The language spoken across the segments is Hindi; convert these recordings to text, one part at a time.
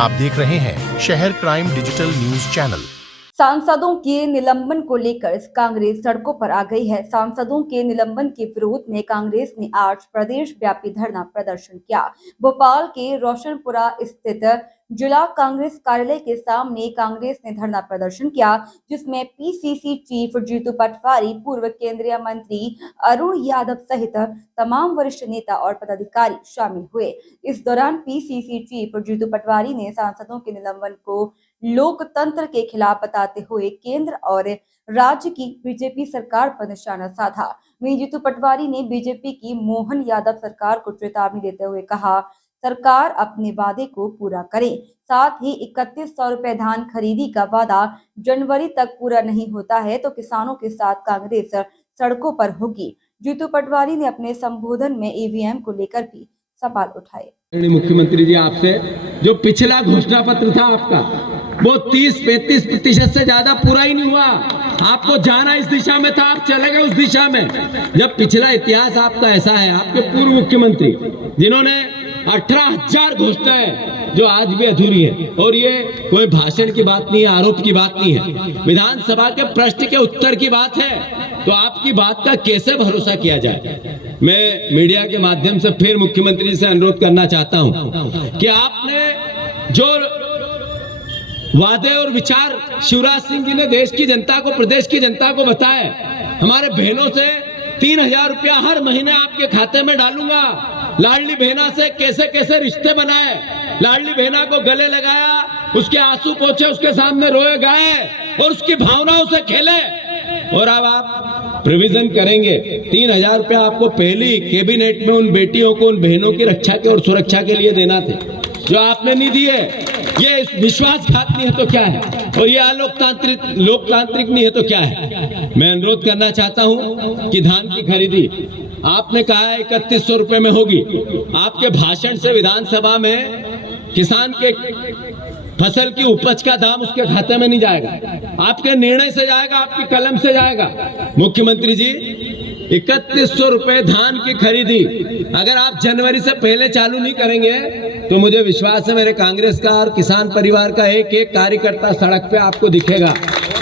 आप देख रहे हैं शहर क्राइम डिजिटल न्यूज चैनल। सांसदों के निलंबन को लेकर कांग्रेस सड़कों पर आ गई है। सांसदों के निलंबन के विरोध में कांग्रेस ने आज प्रदेश व्यापी धरना प्रदर्शन किया। भोपाल के रोशनपुरा स्थित जिला कांग्रेस कार्यालय के सामने कांग्रेस ने धरना प्रदर्शन किया, जिसमें पीसीसी चीफ जीतू पटवारी, पूर्व केंद्रीय मंत्री अरुण यादव सहित तमाम वरिष्ठ नेता और पदाधिकारी शामिल हुए। इस दौरान पीसीसी चीफ जीतू पटवारी ने सांसदों के निलंबन को लोकतंत्र के खिलाफ बताते हुए केंद्र और राज्य की बीजेपी सरकार पर निशाना साधा। वहीं जीतू पटवारी ने बीजेपी की मोहन यादव सरकार को चेतावनी देते हुए कहा, सरकार अपने वादे को पूरा करे। साथ ही 3100 रुपए धान खरीदी का वादा जनवरी तक पूरा नहीं होता है तो किसानों के साथ कांग्रेस सड़कों पर होगी। जीतू पटवारी ने अपने संबोधन में ईवीएम को लेकर भी सवाल उठाए। मुख्यमंत्री जी, आपसे जो पिछला घोषणा पत्र था आपका, वो 30-35% से ज्यादा पूरा ही नहीं हुआ। आपको जाना इस दिशा में था, आप चले गए उस दिशा में। जब पिछला इतिहास आपका ऐसा है, आपके पूर्व मुख्यमंत्री जिन्होंने 18,000 घोषणाएं जो आज भी अधूरी है, और ये कोई भाषण की बात नहीं है, आरोप की बात नहीं है, विधानसभा के प्रश्न के उत्तर की बात है, तो आपकी बात का कैसे भरोसा किया जाए। मैं मीडिया के माध्यम से फिर मुख्यमंत्री से अनुरोध करना चाहता हूं कि आपने जो वादे और विचार शिवराज सिंह जी ने देश की जनता को, प्रदेश की जनता को बताए, हमारे बहनों से 3,000 रुपया हर महीने आपके खाते में डालूंगा, लाडली बहना से कैसे कैसे रिश्ते बनाए, लाडली बहना को गले लगाया, उसके आंसू पोंछे, उसके सामने रोए गाए और उसकी भावनाओं से खेले। और अब आप प्रोविजन करेंगे 3,000 रुपया आपको पहली कैबिनेट में उन बेटियों को, उन बहनों की रक्षा के और सुरक्षा के लिए देना थे, जो आपने नहीं दिए। ये विश्वासघात नहीं है तो क्या है, और ये लोकतांत्रिक नहीं है तो क्या है। मैं अनुरोध करना चाहता हूं कि धान की खरीदी आपने कहा है 3100 रुपए में होगी। आपके भाषण से विधानसभा में किसान के फसल की उपज का दाम उसके खाते में नहीं जाएगा, आपके निर्णय से जाएगा, आपकी कलम से जाएगा। मुख्यमंत्री जी, 3100 रुपए धान की खरीदी अगर आप जनवरी से पहले चालू नहीं करेंगे तो मुझे विश्वास है मेरे कांग्रेस का और किसान परिवार का एक एक कार्यकर्ता सड़क पे आपको दिखेगा।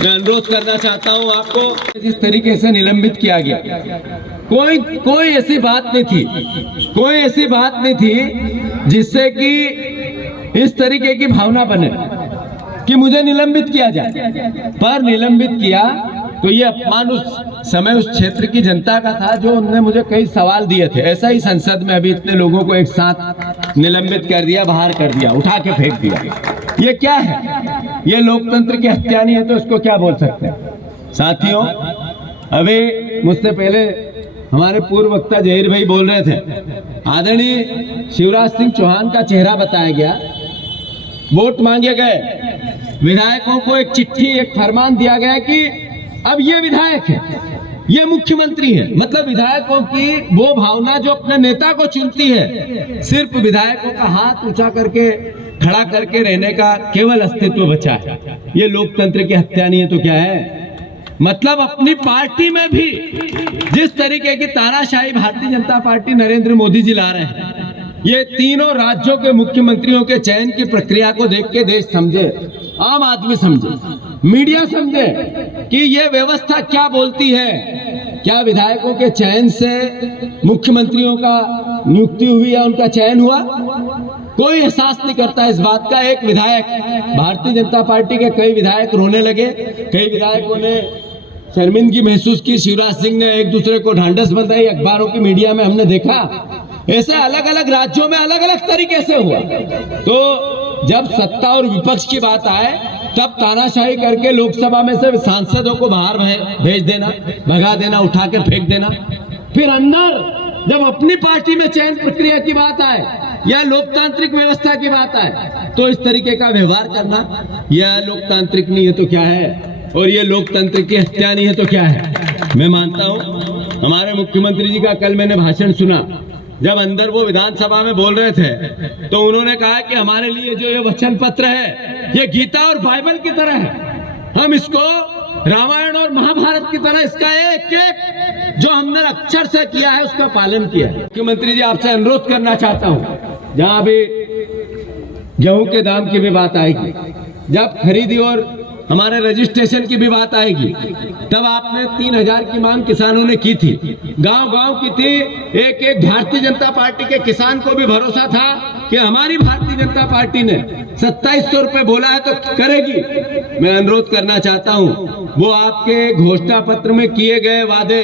मैं अनुरोध करना चाहता हूं आपको, जिस तरीके से निलंबित किया गया, कोई ऐसी बात नहीं थी, कोई ऐसी बात नहीं थी जिससे कि इस तरीके की भावना बने कि मुझे निलंबित किया जाए। पर निलंबित किया तो ये अपमान उस समय उस क्षेत्र की जनता का था, जो उन्होंने मुझे कई सवाल दिए थे। ऐसा ही संसद में अभी इतने लोगों को एक साथ निलंबित कर दिया, बाहर कर दिया, उठा के फेंक दिया। ये क्या है? ये लोकतंत्र की हत्या नहीं है तो इसको क्या बोल सकते हैं? साथियों, अभी मुझसे पहले हमारे पूर्व वक्ता जहीर भाई बोल रहे थे, आदरणीय शिवराज सिंह चौहान का चेहरा बताया गया, वोट मांगे गए, विधायकों को एक चिट्ठी, एक फरमान दिया गया कि अब ये विधायक है, ये मुख्यमंत्री है। मतलब विधायकों की वो भावना जो अपने नेता को चुनती है, सिर्फ विधायकों का हाथ ऊंचा करके खड़ा करके रहने का केवल अस्तित्व बचा है। ये लोकतंत्र की हत्या नहीं है तो क्या है? मतलब अपनी पार्टी में भी जिस तरीके की तानाशाही भारतीय जनता पार्टी नरेंद्र मोदी जी ला रहे हैं, ये तीनों राज्यों के मुख्यमंत्रियों के चयन की प्रक्रिया को देख के देश समझे, आम आदमी समझे, मीडिया समझे कि ये व्यवस्था क्या बोलती है। क्या विधायकों के चयन से मुख्यमंत्रियों का नियुक्ति हुई या उनका चयन हुआ? कोई एहसास नहीं करता इस बात का। एक विधायक, भारतीय जनता पार्टी के कई विधायक रोने लगे, कई विधायकों ने शर्मिंदगी महसूस की, शिवराज सिंह ने एक दूसरे को ढांढस बंधाई, अखबारों की मीडिया में हमने देखा। ऐसे अलग अलग राज्यों में अलग अलग तरीके से हुआ। तो जब सत्ता और विपक्ष की बात आए तब तानाशाही करके लोकसभा में से सांसदों को बाहर भेज देना, भगा देना, उठा के फेंक देना। फिर अंदर जब अपनी पार्टी में चयन प्रक्रिया की बात आए या लोकतांत्रिक व्यवस्था की बात आए तो इस तरीके का व्यवहार करना, यह लोकतांत्रिक नहीं है तो क्या है? और ये लोकतंत्र की हत्या नहीं है तो क्या है? मैं मानता हूं हमारे मुख्यमंत्री जी का कल मैंने भाषण सुना, जब अंदर वो विधानसभा में बोल रहे थे तो उन्होंने कहा कि हमारे लिए जो ये वचन पत्र है ये गीता और बाइबल की तरह है, हम इसको रामायण और महाभारत की तरह इसका एक एक जो हमने अक्षर से किया है उसका पालन किया है। मुख्यमंत्री जी, आपसे अनुरोध करना चाहता हूं, जहां भी गेहूं के दाम की भी बात आएगी, जब खरीदी और हमारे रजिस्ट्रेशन की भी बात आएगी, तब आपने 3000 की मांग किसानों ने की थी, गांव-गांव की थी। एक एक भारतीय जनता पार्टी के किसान को भी भरोसा था कि हमारी भारतीय जनता पार्टी ने 2700 रुपए बोला है तो करेगी। मैं अनुरोध करना चाहता हूं, वो आपके घोषणा पत्र में किए गए वादे,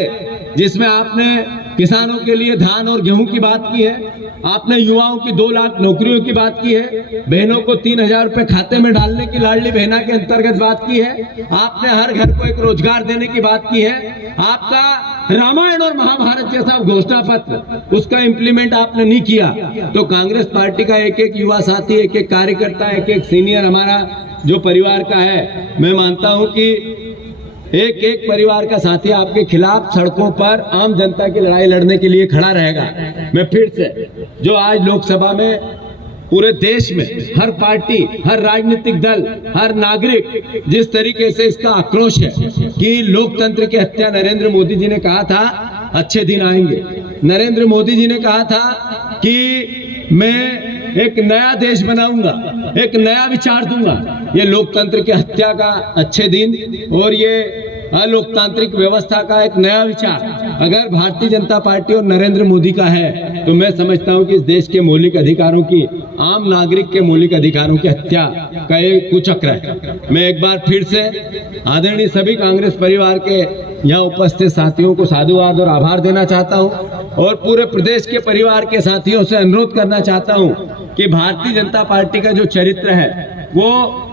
जिसमें आपने किसानों के लिए धान और गेहूं की बात की है, आपने युवाओं की 2 लाख नौकरियों की बात की है, बहनों को 3000 रुपए खाते में डालने की लाडली बहना के अंतर्गत बात की है, आपने हर घर को एक रोजगार देने की बात की है। आपका रामायण और महाभारत जैसा घोषणा पत्र, उसका इम्प्लीमेंट आपने नहीं किया। तो कांग्रेस पार्टी का एक एक युवा साथी, एक एक कार्यकर्ता, एक एक सीनियर हमारा जो परिवार का है, मैं मानता हूं कि एक एक परिवार का साथी आपके खिलाफ सड़कों पर आम जनता की लड़ाई लड़ने के लिए खड़ा रहेगा। मैं फिर से, जो आज लोकसभा में पूरे देश में हर पार्टी, हर राजनीतिक दल, हर नागरिक जिस तरीके से इसका आक्रोश है कि लोकतंत्र की हत्या, नरेंद्र मोदी जी ने कहा था अच्छे दिन आएंगे, नरेंद्र मोदी जी ने कहा था कि मैं एक नया देश बनाऊंगा, एक नया विचार दूंगा। ये लोकतंत्र की हत्या का अच्छे दिन और ये अलोकतांत्रिक व्यवस्था का एक नया विचार अगर भारतीय जनता पार्टी और नरेंद्र मोदी का है, तो मैं समझता हूं कि इस देश के मौलिक अधिकारों की, आम नागरिक के मौलिक अधिकारों की हत्या का एक कुचक्र है। मैं एक बार फिर से आदरणीय सभी कांग्रेस परिवार के यहाँ उपस्थित साथियों को साधुवाद और आभार देना चाहता हूं और पूरे प्रदेश के परिवार के साथियों से अनुरोध करना चाहता हूं कि भारतीय जनता पार्टी का जो चरित्र है वो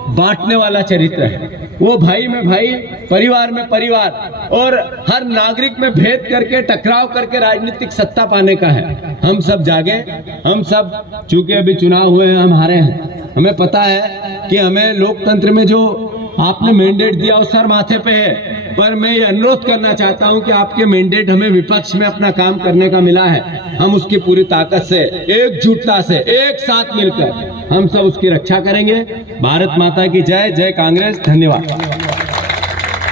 बांटने वाला चरित्र है, वो भाई में भाई, परिवार में परिवार और हर नागरिक में भेद करके, टकराव करके राजनीतिक सत्ता पाने का है। हम सब जागे, हम सब, चूंकि अभी चुनाव हुए हैं, हम हारे हैं, हमें पता है कि हमें लोकतंत्र में जो आपने मैंडेट दिया वो सर माथे पे है, पर मैं ये अनुरोध करना चाहता हूं कि आपके मैंडेट हमें विपक्ष में अपना काम करने का मिला है, हम उसकी पूरी ताकत से, एकजुटता से, एक साथ मिलकर हम सब उसकी रक्षा करेंगे। भारत माता की जय, जय कांग्रेस, धन्यवाद।